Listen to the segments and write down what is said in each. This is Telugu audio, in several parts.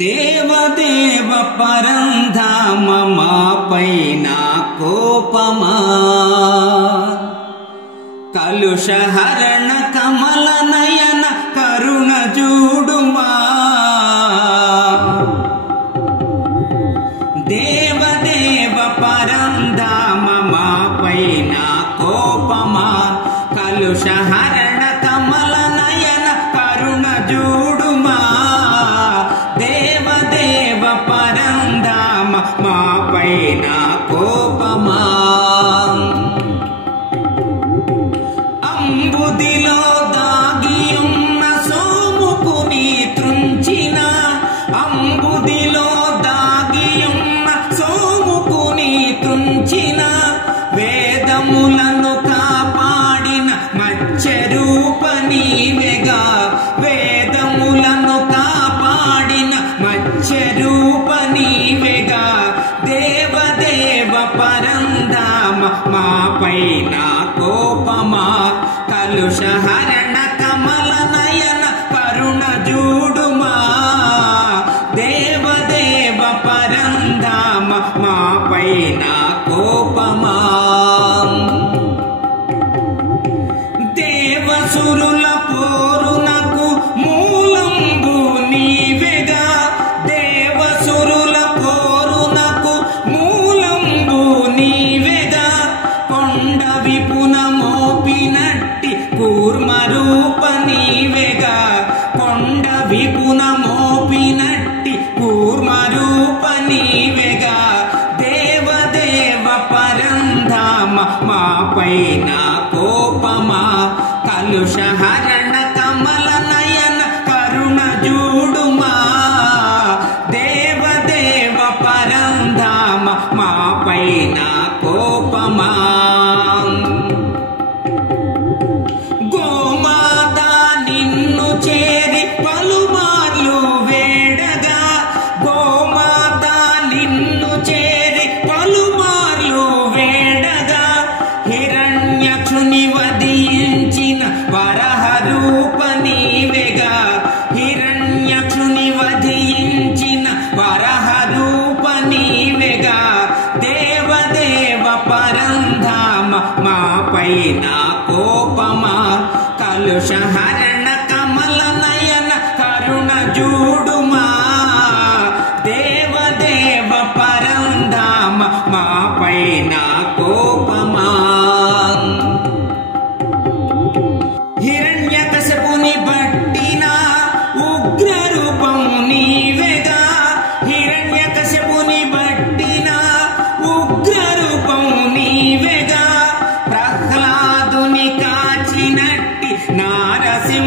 దేవదేవ పరంధామ మాపైన కోపమా కలుషహరణ కమల నయన కరుణ చూడుమా దేవదేవ పరంధామ మాపైన కోపమా కలుషహరణ కమల నయన కరుణ చూడుమా దేవదేవ పరంధామ మాపైన కోపమా అంబుదిలో దాగియున్న సోముకుని త్రుంచిన అంబుదిలో దాగియున్న సోముకుని త్రుంచిన వేదములను కాపాడిన మత్స్యరూప నీవెగా వేదములను కాపాడిన మత్స్యరూప నీవెగా దేవదేవ పరంధామ మాపైన కోపమా కలుషహరణ కమల నయన కరుణ చూడుమా దేవదేవ పరంధామ మాపైన కోపమా దేవసురుల పోరునకు మూలంబు నీవెగా దేవసురుల పోరునకు మూలంబు నీవెగా కొండ విపున మోపినట్టి కూర్మరూప నీవెగా కొండ విపున మోపినట్టి కూర్మరూప నీవెగా దేవదేవ పరంధామ మాపైన కోపమా కలుషహరణ కమల నయన కరుణ చూడుమా దేవదేవ పరంధామ మాపైన కోపమా గోమాతా నిన్ను చేరి పలుమార్లు వేడగా గోమాతా నిన్ను చేరి పలుమార్లు వేడగా హిరణ్యక్షుని వధించిన వరహ రూప నీవెగా హిరణ్యక్షుని వధించిన వరహ రూప నీవెగా దేవదేవ పరంధామ మాపైన కోపమా కలుషహరణ కమల నయన కరుణ చూడుమా దేవదేవ పరంధామ మాపైన కోపమా హిరణ్యకశపుని పట్టిన ఉగ్ర రూపం నీవెగా హిరణ్యకశపుని పట్టిన ఉగ్ర రూపం నీవెగా ప్రహ్లాదుని కాచినట్టి నారసి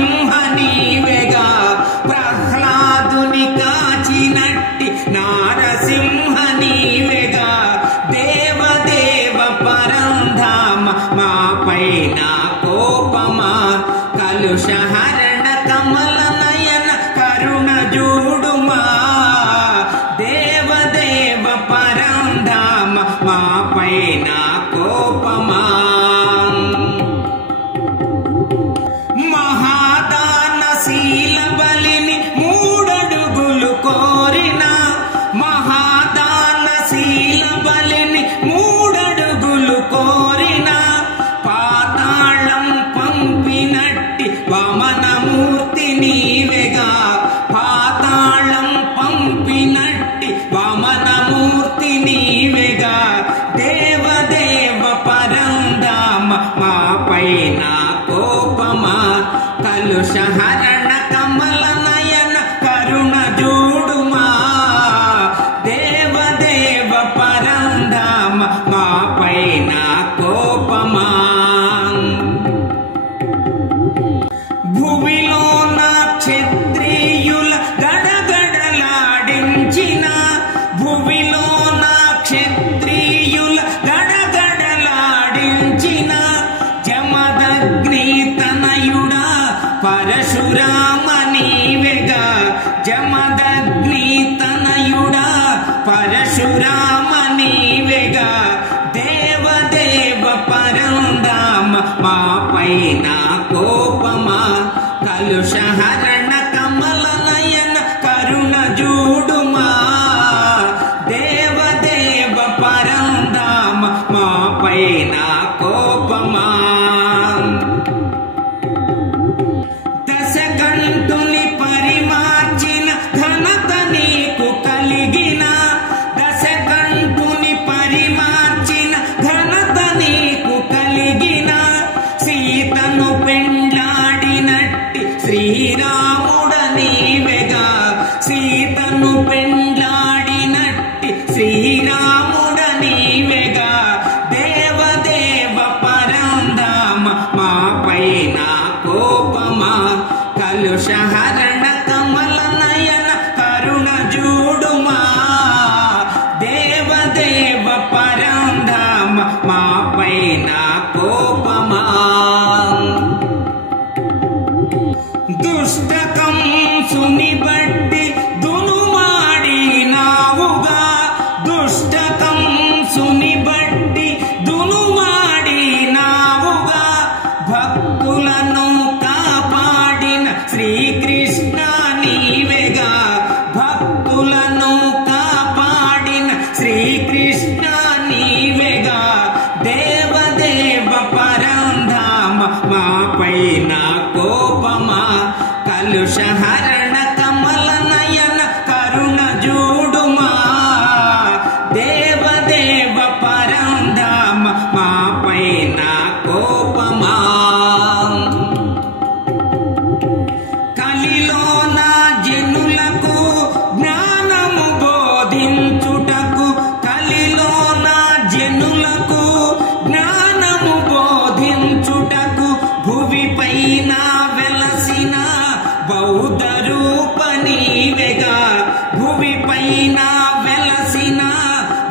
పైన వెలసిన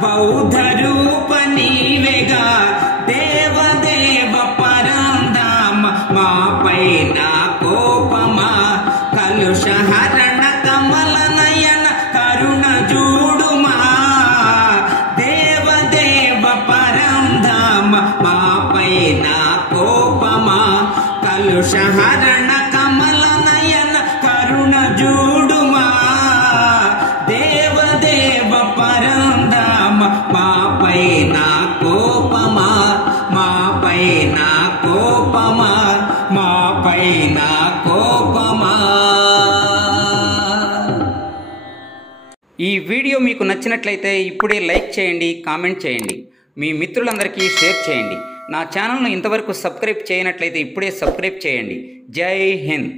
బౌద్ధ రూప నీవేగా దేవదేవ పరంధామ మా పైన కోపమా కలుషహరణ కమల నయన కరుణ జూడుమా దేవదేవ పరంధామ మా పైన కోపమా కలుషహరణ కమల నయన కరుణ జూడుమా దేవదేవ పరంధామ మా పైన కోపమా మా పైన కోపమా మా పైన కోపమా. ఈ వీడియో మీకు నచ్చినట్లయితే ఇప్పుడే లైక్ చేయండి, కామెంట్ చేయండి, మీ మిత్రులందరికీ షేర్ చేయండి. నా ఛానల్ను ఇంతవరకు సబ్స్క్రైబ్ చేయనట్లయితే ఇప్పుడే సబ్స్క్రైబ్ చేయండి. జై హింద్.